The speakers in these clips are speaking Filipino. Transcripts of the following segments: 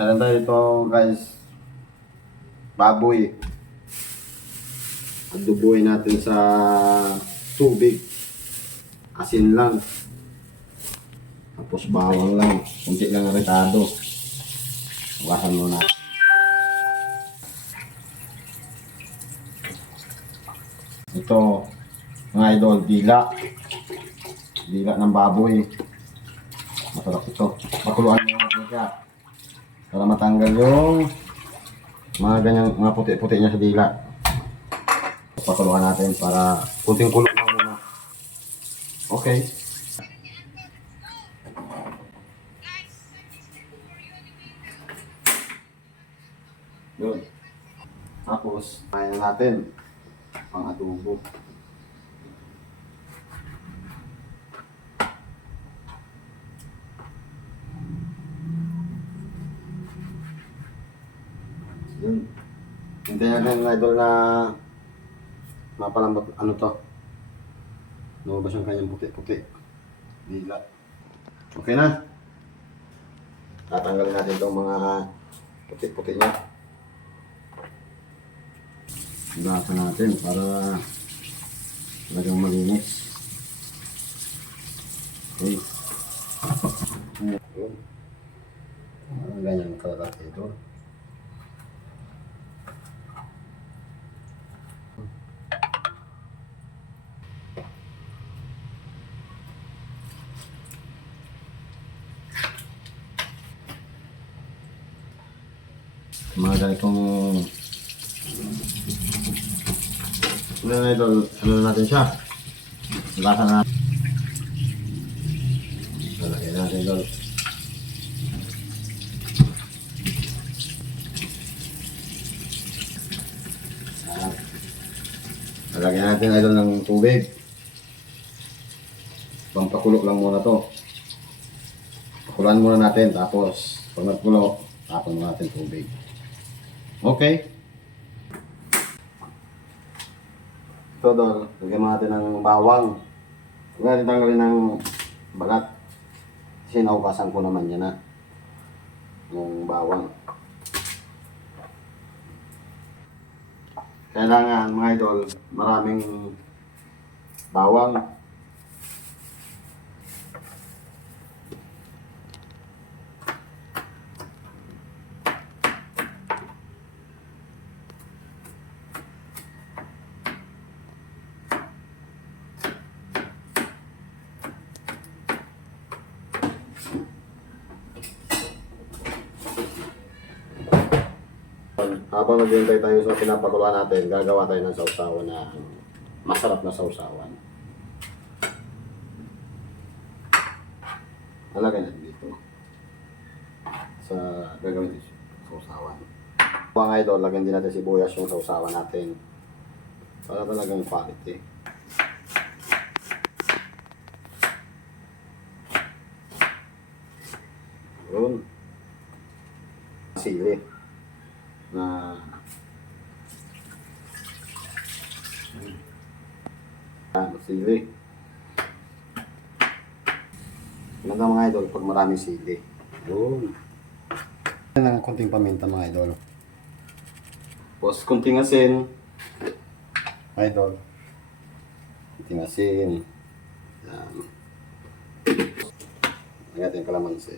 Meron tayo ito guys, baboy. Adoboy natin sa tubig. Asin lang. Tapos bawang lang. Kunti lang ang retado. Iwasan muna. Ito, mga idol, dila. Dila ng baboy. Masarap ito. Pakuluan mo natin siya. Para matanggal yung mga ganyang, mga puti-puti niya sa dila. Pakuluan natin para kunting kulo lang muna. Okay. Yun. Tapos, kaya natin pang adobo. Yun. Hintayin natin ng idol na mapalambot. Ano to? Lumabas yung kanyang puti-puti. Dila. Okay na. Tatanggalin natin itong mga puti-puti niya. Gasa natin para talagang malinis. Okay. Yun. Ganyan kalat ito. Mga ganitong ano natin siya. Lasa na. Lalagyan natin idol. Lalagyan natin idol ng tubig. Pampakulo lang muna to. Pakulan muna natin, tapos pag nagkulo, tapon muna natin tubig. Okay. Ito doon, lagyan natin ng bawang. Huwag natin tanggalin ng balat. Kasi naukasan ko naman yan yung bawang. Kailangan mga idol, maraming bawang. Habang naghihintay tayo sa pinapakuluan natin, gagawa tayo ng sausawan na masarap na sausawan. Alagay natin dito sa gagawin natin sausawan. Mga idol, lagyan din natin sibuyas yung sausawan natin para talagang quality. Yun. Sili na sili. Maganda mga idol pag maraming sili. Yun. Ng konting paminta mga idol. Tapos konting asin. Idol. Konting asin. Yan. Lagyan yung kalamansi.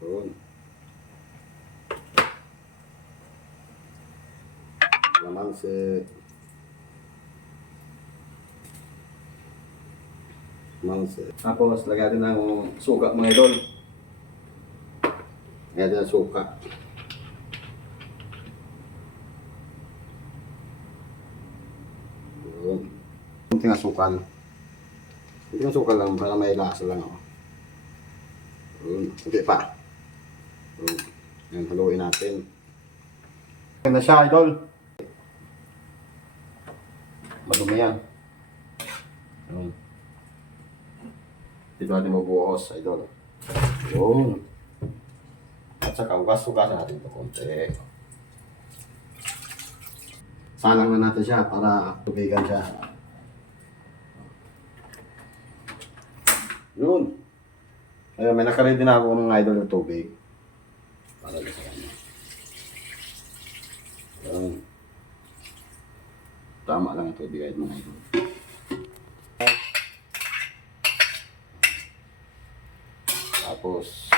Yun. Kalamansi. Tapos lagyan natin ng suka mga idol. Lagyan natin ng suka. Yun. Kunting asukal. Kunting asukal lang para may lasa lang ako. Yun. Kunti pa. Yun. Yan, haluin natin. Ganda siya idol. Madumi yan. Yun. Dito natin mabuhos, idol. Yun. At saka ugas-ugasan natin ito konti. Salang na natin siya para tubigan siya. Yun. Ayun, may nakaredy na ako mga idol ng tubig. Para sa kanya. Yan. Tama lang ito, ibigay mo na ito. Tapos,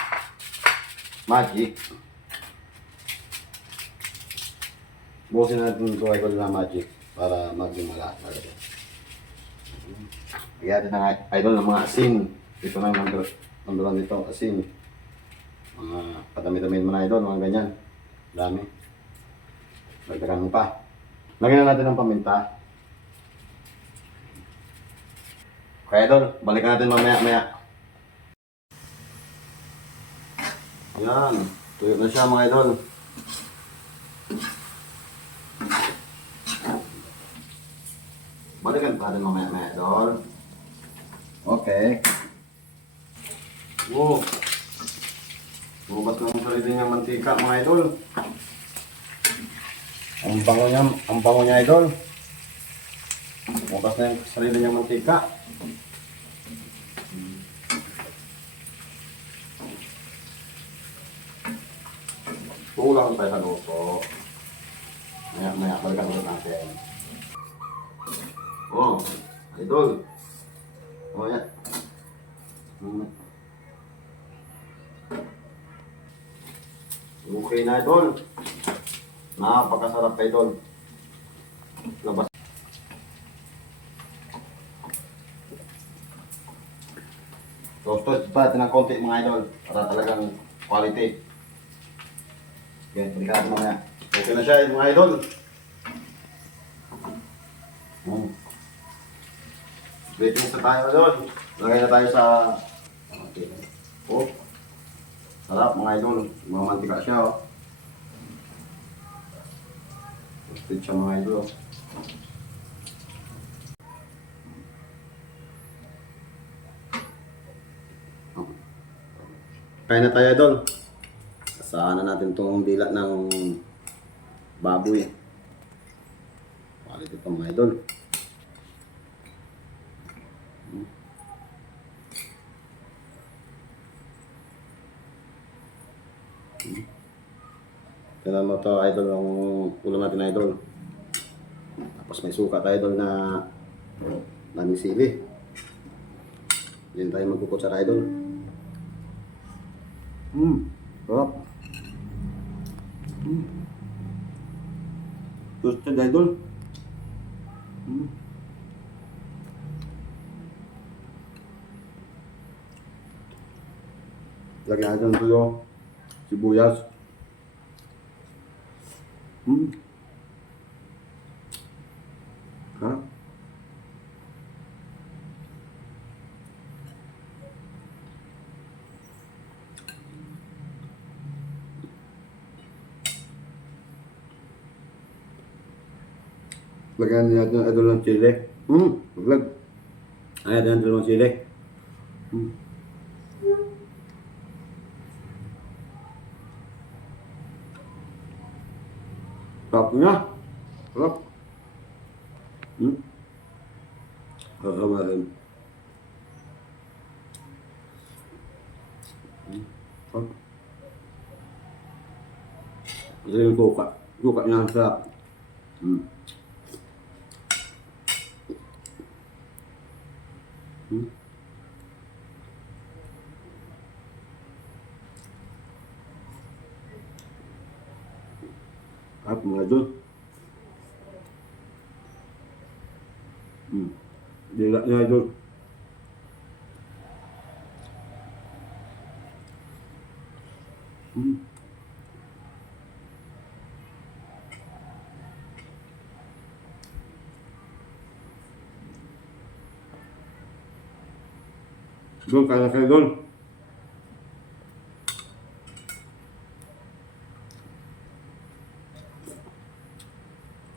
magic. Bukasin natin ito idol na magic para maging malakas talaga. Lagyan natin ng idol ng mga asin. Ito na yung nandulan dito, asin. Mga padami-dami mo na idol, mga ganyan. Dami. Lagdagan mo pa. Lagyan na natin ng paminta. Kaya idol, balikan natin mamaya-maya. Yan. Tuyo na siya mga idol. Balikan pa natin mamaya-maya idol. Okay. Wow. Bukas na ang sarili niyang mantika mga idol. Ang bango niya idol. Bukas na yung sarili niyang mantika. Kulang tayo sa luto. Maya, balikan ulit natin. Oh, idol. Oh, yan. Okay na idol. Napakasarap idol. Labas. Toasted pa natin ng konti mga idol para talagang quality. Okay, balikan natin mamaya. Okay na siya mga idol. Waiting sa tayo idol. Lagay na tayo sa... Oh. Sarap mga idol. Mamantika siya oh. Toasted siya mga idol. Kain na tayo idol. Asahan na natin itong dila ng baboy. Quality ito mga idol. Kailan mo ito idol ang ulam natin idol. Tapos may suka tayo idol na daming sili. Diyan tayo magkukutsara idol. Sarap. Toasted idol. Lagyan natin ng tuyo, sibuyas. Ha? Lagyan natin ng idol ng chili. Maglag. Ayan natin ng chili. Sarap niya. Sarap. Marin. Sarap. Ito yung suka. Suka niya ang sarap. Sarap mga idol. Dila niya idol. Doon, kaya na kayo doon.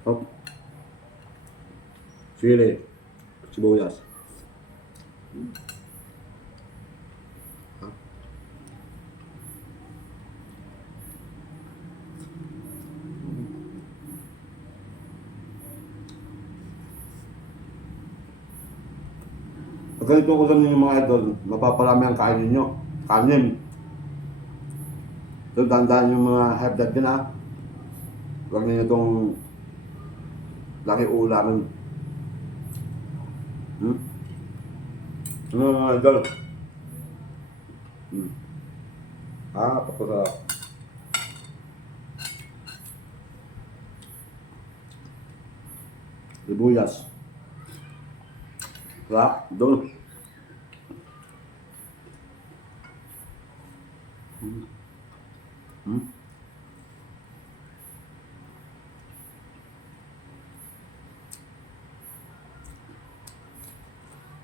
Hop. Sili. Sibuyas. Pag ganito ko sa inyo mga idol, mapaparami ang kainin nyo. Kanin. So, tandaan yung mga high blood din ha. Huwag ninyo itong laki ulamin. Ano mga idol? Papasarap. Sibuyas. Sarap. Doon.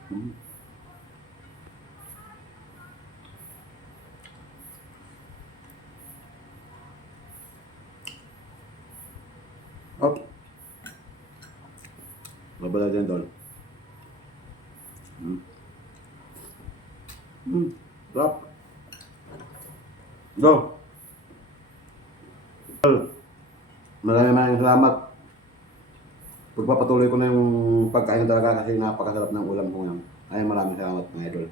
Hmm. Up. Mabala din doon. Sarap. Go. Maraming salamat. Pagpapatuloy ko na yung pagkain talaga kasi napakasarap ng ulam ko ngayon. Ay, maraming salamat mga idol.